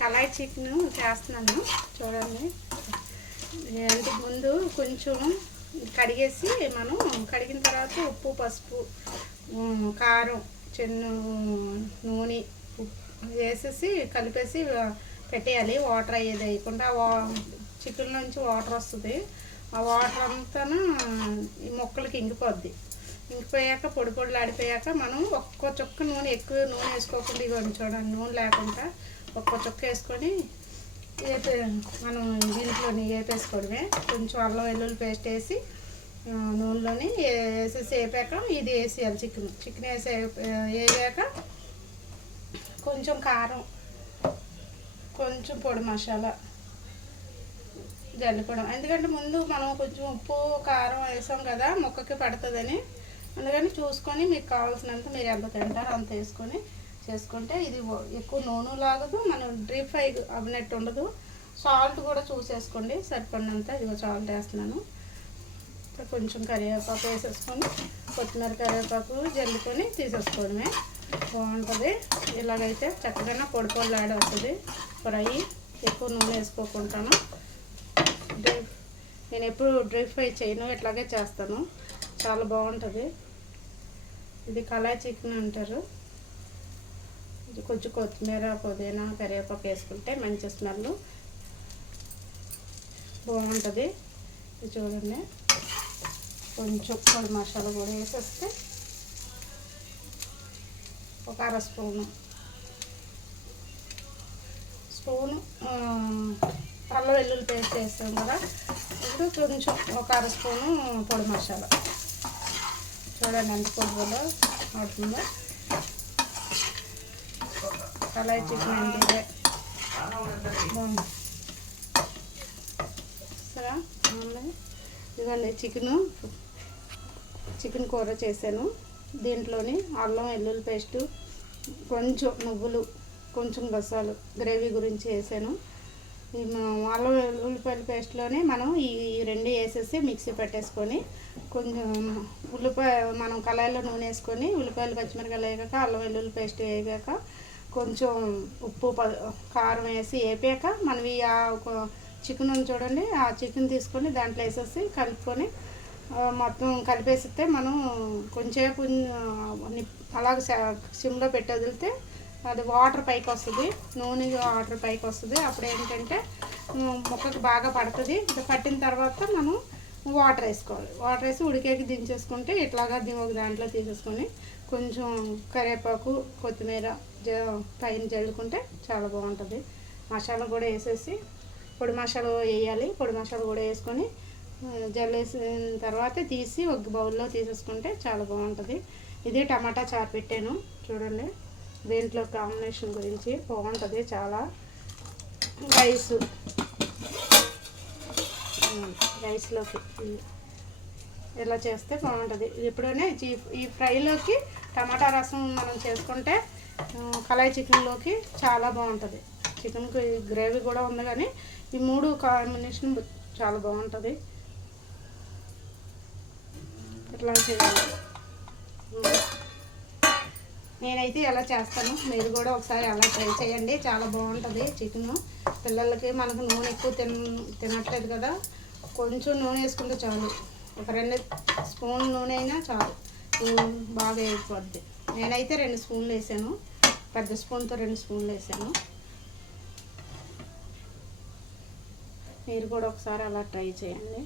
కళాయి చికెన్ చేస్తున్నాను చూడండి. అందుకు ముందు కొంచెం కడిగేసి మనం కడిగిన తర్వాత ఉప్పు పసుపు కారం నూనె వేసేసి కలిపేసి పెట్టేయాలి. వాటర్ అయ్యేది వేయకుండా చికెన్ నుంచి వాటర్ వస్తుంది. ఆ వాటర్ అంతా ఈ ముక్కలకి ఇంకిపోద్ది. ఇంకిపోయాక పొడి పొడిలు ఆడిపోయాక మనం ఒక్క చుక్క నూనె, ఎక్కువ నూనె వేసుకోకుండా ఇవ్వండి చూడండి, నూనె లేకుండా ఒక్క చుక్క వేసుకొని మనం దీంట్లోని వేపేసుకోవడమే. కొంచెం అల్లం వెల్లుల్లి పేస్ట్ వేసి నూనెలోని వేసేసి వేపాక ఇది వేసేయాలి. చికెన్ వేసాక కొంచెం కారం, కొంచెం పొడి మసాలా జల్లుకోవడం. ఎందుకంటే ముందు మనం కొంచెం ఉప్పు కారం వేసాం కదా, ముక్కకి పడుతుందని. అందుకని చూసుకొని మీకు కావాల్సినంత మీరు ఎంత తింటారో అంత వేసుకొని చేసుకుంటే ఇది ఎక్కువ నూనె లాగదు, మనం డీప్ ఫ్రై అవ్వనట్టు ఉండదు. సాల్ట్ కూడా చూసేసుకోండి సరిపడినంత. ఇదిగో సాల్ట్ వేస్తున్నాను. కొంచెం కరివేపాకు వేసేసుకొని కొత్తిమీర కరివేపాకు జల్లుకొని తీసేసుకోవడమే. బాగుంటుంది. ఇలాగైతే చక్కగా పొడి పొడిలాడి వస్తుంది ఫ్రై. ఎక్కువ నూనె వేసుకోకుంటాను. నేను ఎప్పుడు డీప్ ఫ్రై చేయను, ఇట్లాగే చేస్తాను. చాలా బాగుంటుంది. ఇది కళాయి చికెన్ అంటారు. ఇది కొంచెం కొత్తిమీర పుదీనా కరివేపాకు వేసుకుంటే మంచి స్మెల్ బాగుంటుంది. ఇది చూడండి. కొంచెం పొడి మసాలా కూడా వేసేస్తే ఒక అర స్పూను అల్లం వెల్లుల్లి పేస్ట్ వేస్తాం కదా, ఇప్పుడు కొంచెం ఒక అర స్పూను పొడి మసాలా. చూడండి ఎంత పొడిలో అవుతుందో. కళాయి చికెన్ అంటే బాగుంది సరే. ఇదిగోండి చికెన్ కూర చేశాను. దీంట్లోని అల్లం వెల్లుల్లి పేస్టు, కొంచెం నువ్వులు, కొంచెం గసాలు గ్రేవీ గురించి వేసాను. ఈ అల్లం ఉల్లిపాయల పేస్ట్లోనే మనం ఈ రెండు వేసేసి మిక్సీ పెట్టేసుకొని కొంచెం మనం కళాయిలో నూనె వేసుకొని ఉల్లిపాయలు పచ్చిమిరకాయలు వేగాక అల్లం వెల్లుల్లి పేస్ట్ వేగాక కొంచెం ఉప్పు కారం వేసి వేపాక మనం ఈ చికెన్ చూడండి, ఆ చికెన్ తీసుకొని దాంట్లో వేసేసి కలుపుకొని మొత్తం కలిపేసితే మనం కొంచెంసేపు అలాగే సిమ్లో పెట్టి వదిలితే అది వాటర్ పైకి వస్తుంది, నూనె వాటర్ పైకి వస్తుంది. అప్పుడు ఏంటంటే ముక్కకి బాగా పడుతుంది. పట్టిన తర్వాత మనం వాటర్ వేసుకోవాలి. వాటర్ వేసి ఉడికేకి దించేసుకుంటే ఇట్లాగా ఒక దాంట్లో తీసేసుకొని కొంచెం కరివేపాకు కొత్తిమీర పైన జల్లుకుంటే చాలా బాగుంటుంది. మసాలా కూడా వేసేసి పొడి మసాలా వేయాలి. పొడి మసాలా కూడా వేసుకొని జల్లేసిన తర్వాత తీసి ఒక బౌల్లో తీసేసుకుంటే చాలా బాగుంటుంది. ఇది టమాటా చారు పెట్టాను చూడండి. దీంట్లో కాంబినేషన్ గురించి బాగుంటుంది చాలా. రైస్లోకి ఇలా చేస్తే బాగుంటుంది. ఎప్పుడైనా ఈ ఫ్రైలోకి టమాటా రసం మనం చేసుకుంటే కళాయి చికెన్లోకి చాలా బాగుంటుంది. చికెన్కి గ్రేవీ కూడా ఉంది కానీ ఈ మూడు కాంబినేషన్ చాలా బాగుంటుంది. ఇట్లా చేయాలి. నేనైతే ఎలా చేస్తాను, మీరు కూడా ఒకసారి అలా ట్రై చేయండి. చాలా బాగుంటుంది చికెను. పిల్లలకి మనకు నూనె ఎక్కువ తినట్లేదు కదా, కొంచెం నూనె వేసుకుంటే చాలు. ఒక 2 స్పూన్ల నూనె అయినా చాలు, బాగా వేగిపోద్ది. నేనైతే 2 స్పూన్లు వేసాను, పెద్ద స్పూన్తో 2 స్పూన్లు వేసాను. మీరు కూడా ఒకసారి అలా ట్రై చేయండి.